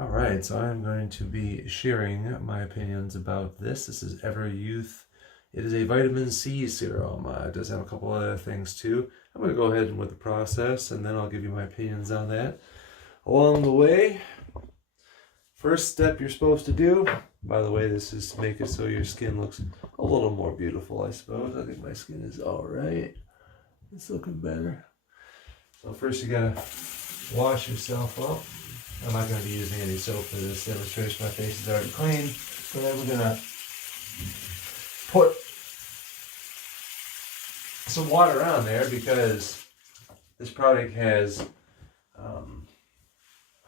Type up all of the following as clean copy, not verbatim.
Alright, so I'm going to be sharing my opinions about this. This is Ever Youth. It is a vitamin C serum. It does have a couple other things too. I'm going to go ahead with the process and then I'll give you my opinions on that. Along the way, first step you're supposed to do, by the way, this is to make it so your skin looks a little more beautiful, I suppose. I think my skin is alright. It's looking better. So first you gotta wash yourself up. I'm not going to be using any soap for this demonstration. My face is already clean. So then we're going to put some water on there because this product has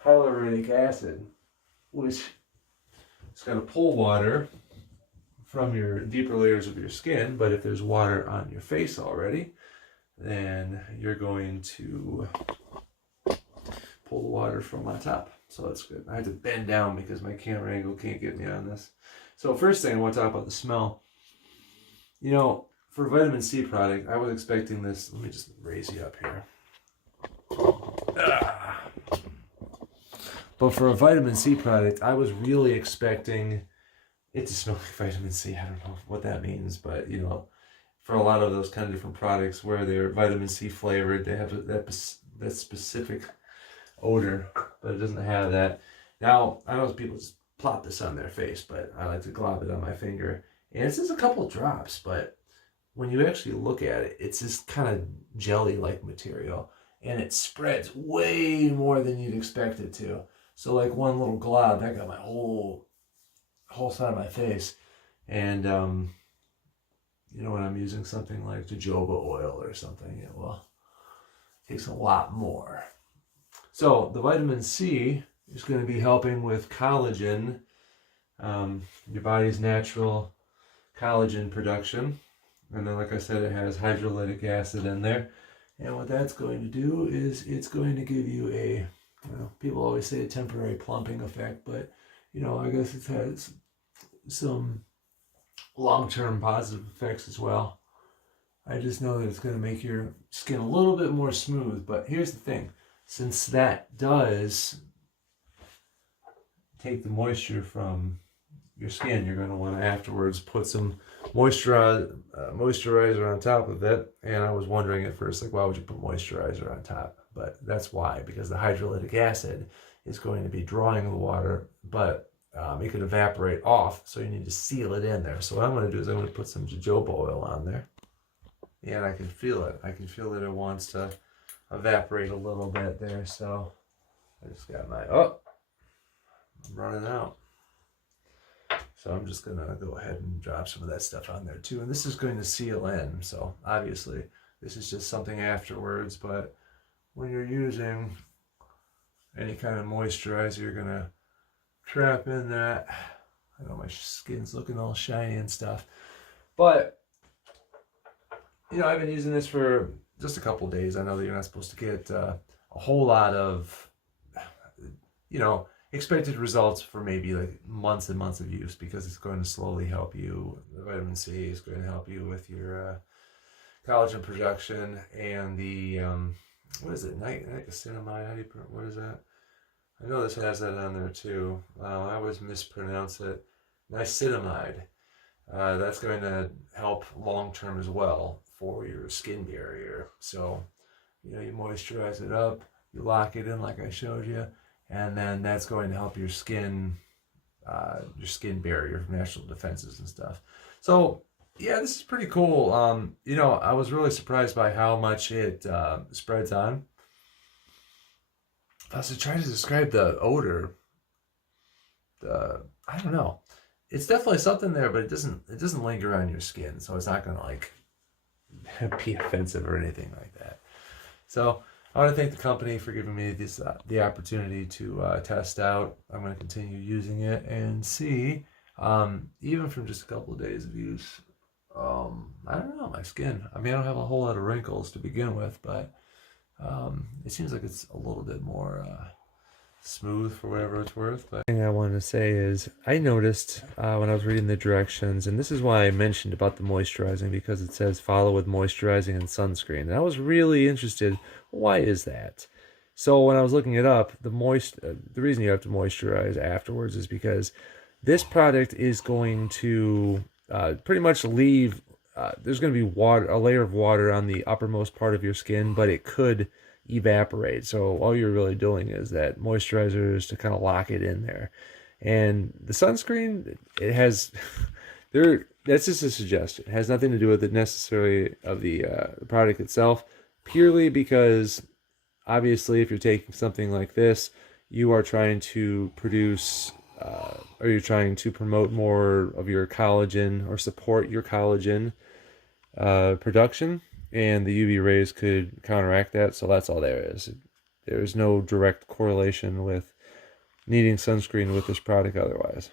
hyaluronic acid, which is going to pull water from your deeper layers of your skin. But if there's water on your face already, then you're going to pull the water from on top. So that's good. I had to bend down because my camera angle can't get me on this. So first thing I want to talk about the smell. You know, for a vitamin C product, I was expecting this. Let me just raise you up here. But for a vitamin C product, I was really expecting it to smell like vitamin C. I don't know what that means, but you know, for a lot of those kind of different products where they're vitamin C flavored, they have that specific odor, but it doesn't have that. Now, I know people just plop this on their face, but I like to glob it on my finger. And it's just a couple drops, but when you actually look at it, it's this kind of jelly-like material, and it spreads way more than you'd expect it to. So like one little glob, that got my whole side of my face. And you know, when I'm using something like jojoba oil or something, it takes a lot more. So the vitamin C is going to be helping with collagen, your body's natural collagen production. And then, like I said, it has hyaluronic acid in there. And what that's going to do is it's going to give you a, people always say a temporary plumping effect, but, you know, I guess it has some long-term positive effects as well. I just know that it's going to make your skin a little bit more smooth. But here's the thing. Since that does take the moisture from your skin, you're going to want to afterwards put some moisturizer on top of it. And I was wondering at first, like, why would you put moisturizer on top? But that's why, because the hyaluronic acid is going to be drawing the water, but it could evaporate off, so you need to seal it in there. So what I'm going to do is I'm going to put some jojoba oil on there. And I can feel it. I can feel that it wants to evaporate a little bit there. So I just got my, I'm running out. So I'm just going to go ahead and drop some of that stuff on there too. And this is going to seal in. So obviously this is just something afterwards, but when you're using any kind of moisturizer, you're going to trap in that. I know my skin's looking all shiny and stuff, but you know, I've been using this for just a couple of days. I know that you're not supposed to get a whole lot of, you know, expected results for maybe like months and months of use, because it's going to slowly help you. The vitamin C is going to help you with your collagen production and the, what is it, niacinamide? How do you, what is that? I know this has that on there too. I always mispronounce it. Niacinamide. That's going to help long term as well for your skin barrier. So, you know, you moisturize it up, you lock it in like I showed you, and then that's going to help your skin barrier from natural defenses and stuff. So, yeah, this is pretty cool. You know, I was really surprised by how much it spreads on. If I was to try to describe the odor, I don't know. It's definitely something there, but it doesn't linger on your skin, so it's not gonna like be offensive or anything like that. So I want to thank the company for giving me this the opportunity to test out. I'm going to continue using it and see, even from just a couple of days of use. I don't know, my skin. I mean, I don't have a whole lot of wrinkles to begin with, but it seems like it's a little bit more smooth for whatever it's worth. But the thing I wanted to say is I noticed when I was reading the directions, and this is why I mentioned about the moisturizing, because it says follow with moisturizing and sunscreen. And I was really interested, why is that? So when I was looking it up, the reason you have to moisturize afterwards is because this product is going to pretty much leave. There's going to be water, a layer of water on the uppermost part of your skin, but it could evaporate. So all you're really doing is that moisturizer is to kind of lock it in there. And the sunscreen, it has there. That's just a suggestion. It has nothing to do with it necessarily of the product itself. Purely because obviously, if you're taking something like this, you are trying to produce, or you're trying to promote more of your collagen or support your collagen production, and the UV rays could counteract that. So that's all there is. There is no direct correlation with needing sunscreen with this product otherwise.